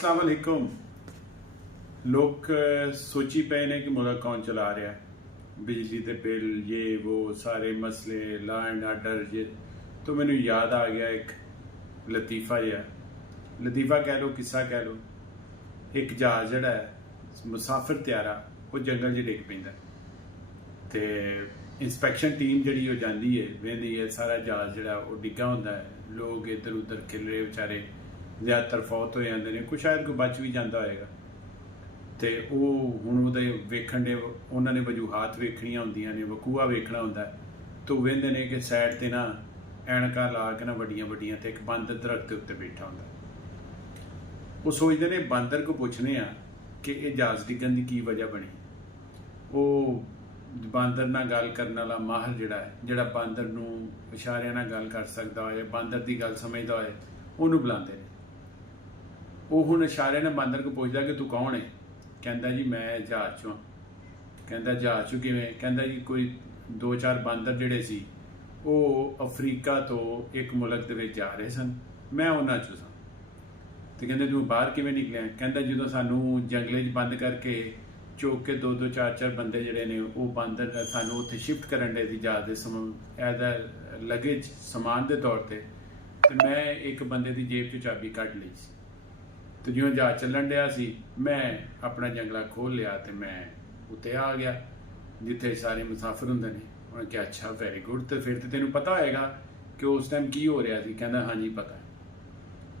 अस्सलामुअलैकुम। लोग सोची पे ने कि मुल्क कौन चला रहा है, बिजली के बिल ये वो सारे मसले ला एंड आर्डर ये। तो मैंने याद आ गया एक लतीफ़ा जिहा, लतीफ़ा कह लो किस्सा कह लो। एक जहाज जिहड़ा है मुसाफिर त्यारा वो जंगल च डिग पैंदा ते इंस्पैक्शन टीम जिहड़ी वो जांदी है वेंदी है सारा जहाज जिहड़ा वो डिग्गा हुंदा है। लोग इधर उधर खिलरे बेचारे ज़्यादातर फौत हो जाते हैं, कुछ शायद कोई बच भी जाता होएगा। तो वो हुण उहदे वेखण दे उन्होंने वजूहात वेखणियां हुंदियां ने, वकूआ वेखना हुंदा है। तो वेंदे ने कि साइड ते ना ऐनकां ला के ना वड्डियां वड्डियां ते एक बांदर दरख्त के उत्ते बैठा हुंदा। वो सोचते ने बांदर को पुछने आ कि ये जहाज डिग्गण दी की वजह बनी। वो बांदर नाल गल करन वाला माहर जिहड़ा है, जिहड़ा बांदर नूं इशारियां नाल गल कर सकदा होए, बांदर दी गल समझदा होए, उहनूं बुलांदे ने। वो हुण इशारे ने बांदर को पूछदा कि तू कौन है? कहंदा जी मैं जहाज चों। कहंदा जहाज चों किवें? कहंदा जी कोई 2-4 बांदर जिहड़े सी वो अफ्रीका तो एक मुल्क दे विच जा रहे सन, मैं उन्हां चों सां। ते कहंदे तू बाहर किवें निकलिया? कहंदा जदों सानूं जंगले च बंद करके चुक के 2-2 4-4 बंदे जिहड़े ने वो बांदर सानूं उत्थे शिफ्ट करन दे सी जहाज दे एज अ लगेज समान दे तौर ते मैं एक बंदे दी जेब चों चाबी कढ लई सी। तो जिवें जहाज चलन दिया सी मैं अपना जंगला खोल लिया तो मैं उत्ते आ गया जिथे सारे मुसाफिर हुंदे ने। उन्होंने कहा अच्छा वेरी गुड, तो फिर तो तेन पता होएगा कि उस टाइम की हो रहा सी? कहंदा हाँ जी पता है।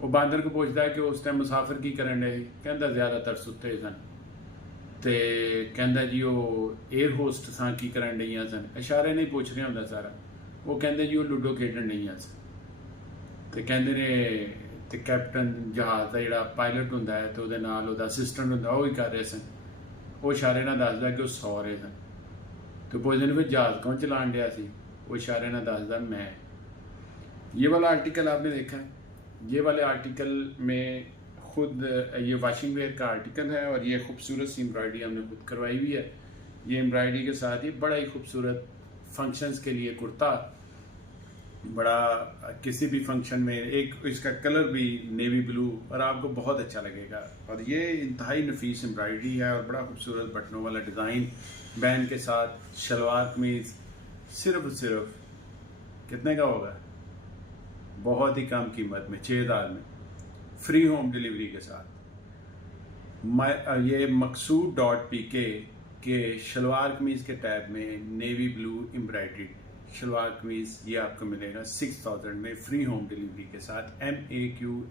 वो बांदर को पूछता है कि उस टाइम मुसाफिर की करन डे? कहंदा ज़्यादातर सुत्ते सन। तो कहंदा जी वो एयर होस्ट सां की करन डईयां सन? इशारे नहीं पूछ रहा हुंदा सारा। वो कहंदे जी वो लूडो खेडन डईयां सन। तो कहंदे ने ते कैप्टन जहाज का जिहड़ा पायलट हुंदा है तो उहदे नाल उहदा असिस्टेंट हुंदा वो ही कर रहे सन। वो इशारे नाल दसदा कि वो सौ रहे सन। तो पुछदे ने फिर जहाज कौन चलान दिया सी? वो इशारे नाल दसदा मैं। ये वाला आर्टिकल आपने देखा है? ये वाले आर्टिकल में खुद ये वाशिंग वेयर का आर्टिकल है और ये खूबसूरत सी एम्ब्रॉयडरी हमने खुद करवाई हुई है। ये एम्ब्रॉयडरी के साथ ही बड़ा ही खूबसूरत फंक्शंस के लिए कुर्ता, बड़ा किसी भी फंक्शन में एक इसका कलर भी नेवी ब्लू और आपको बहुत अच्छा लगेगा। और ये इंतहाई नफीस एम्ब्रॉयडरी है और बड़ा खूबसूरत बटनों वाला डिज़ाइन बैन के साथ शलवार कमीज सिर्फ कितने का होगा? बहुत ही कम कीमत में 6,000 में फ्री होम डिलीवरी के साथ। ये मकसूद.pk के शलवार कमीज के टैब में नेवी ब्लू एम्ब्रॉयडरी शलवार कमीज ये आपको मिलेगा 6,000 में फ्री होम डिलीवरी के साथ। MAQSOOD.pk।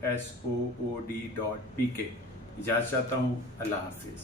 इजाज़त चाहता हूँ, अल्लाह हाफिज़।